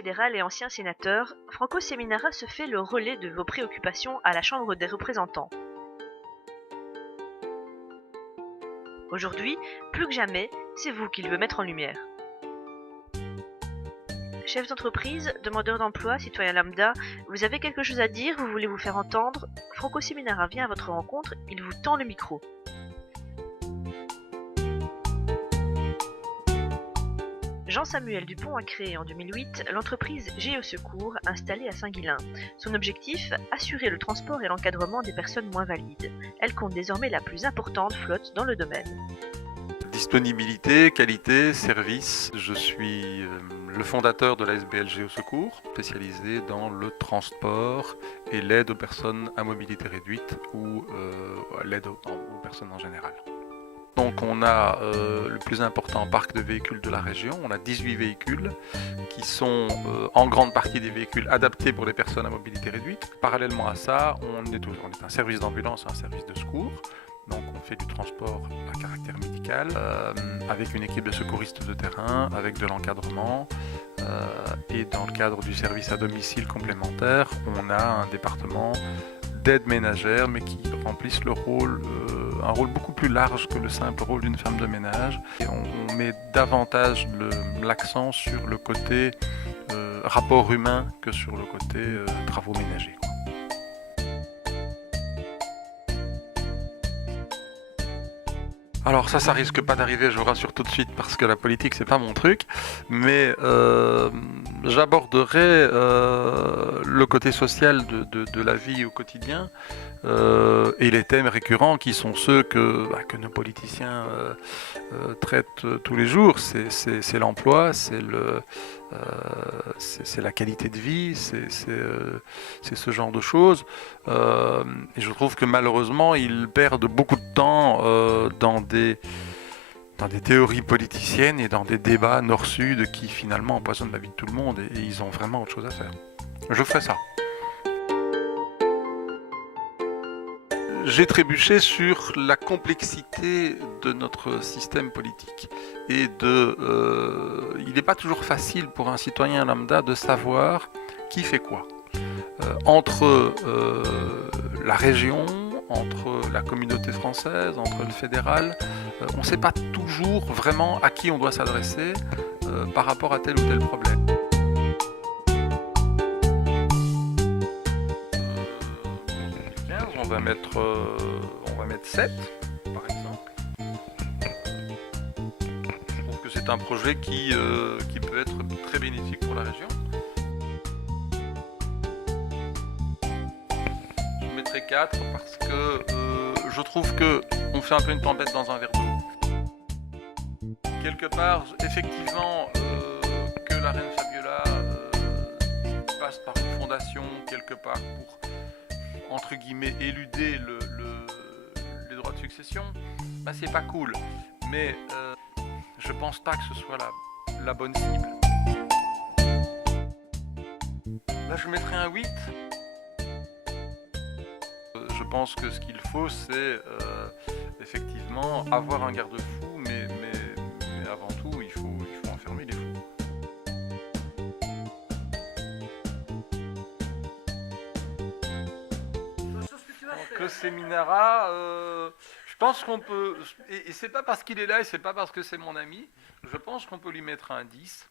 fédéral et ancien sénateur, Franco Seminara se fait le relais de vos préoccupations à la Chambre des représentants. Aujourd'hui, plus que jamais, c'est vous qu'il veut mettre en lumière. Chef d'entreprise, demandeur d'emploi, citoyen lambda, vous avez quelque chose à dire, vous voulez vous faire entendre? Franco Seminara vient à votre rencontre, il vous tend le micro. Jean-Samuel Dupont a créé en 2008 l'entreprise Géosecours installée à Saint-Guilain. Son objectif, assurer le transport et l'encadrement des personnes moins valides. Elle compte désormais la plus importante flotte dans le domaine. Disponibilité, qualité, service. Je suis le fondateur de la SBL Géosecours, spécialisé dans le transport et l'aide aux personnes à mobilité réduite ou l'aide aux personnes en général. Donc on a le plus important parc de véhicules de la région, on a 18 véhicules qui sont en grande partie des véhicules adaptés pour les personnes à mobilité réduite. Parallèlement à ça, on est un service d'ambulance, un service de secours. Donc on fait du transport à caractère médical avec une équipe de secouristes de terrain, avec de l'encadrement et dans le cadre du service à domicile complémentaire, on a un département d'aide ménagère mais qui remplissent un rôle beaucoup plus large que le simple rôle d'une femme de ménage. Et on met davantage l'accent sur le côté rapport humain que sur le côté travaux ménagers. Alors ça risque pas d'arriver, je vous rassure tout de suite, parce que la politique c'est pas mon truc, mais j'aborderai le côté social de la vie au quotidien et les thèmes récurrents qui sont ceux que nos politiciens traitent tous les jours. C'est l'emploi, c'est la qualité de vie, c'est ce genre de choses. Et je trouve que malheureusement ils perdent beaucoup de temps dans des théories politiciennes et dans des débats nord-sud qui finalement empoisonnent la vie de tout le monde et ils ont vraiment autre chose à faire. Je ferai ça. J'ai trébuché sur la complexité de notre système politique et il n'est pas toujours facile pour un citoyen lambda de savoir qui fait quoi. Entre la région, entre la communauté française, entre le fédéral, on ne sait pas toujours vraiment à qui on doit s'adresser par rapport à tel ou tel problème. On va mettre 7 par exemple. Je trouve que c'est un projet qui peut être très bénéfique pour la région. Je mettrai 4 parce que je trouve qu'on fait un peu une tempête dans un verre d'eau. Quelque part, effectivement, que la reine Fabiola passe par une fondation quelque part pour entre guillemets éluder les droits de succession, c'est pas cool. Mais je pense pas que ce soit la bonne cible. Là je mettrais un 8. Je pense que ce qu'il faut c'est effectivement avoir un garde-fou, mais avant tout il faut enfermer les fous. Que Seminara, je pense qu'on peut, et c'est pas parce qu'il est là et c'est pas parce que c'est mon ami, je pense qu'on peut lui mettre un 10.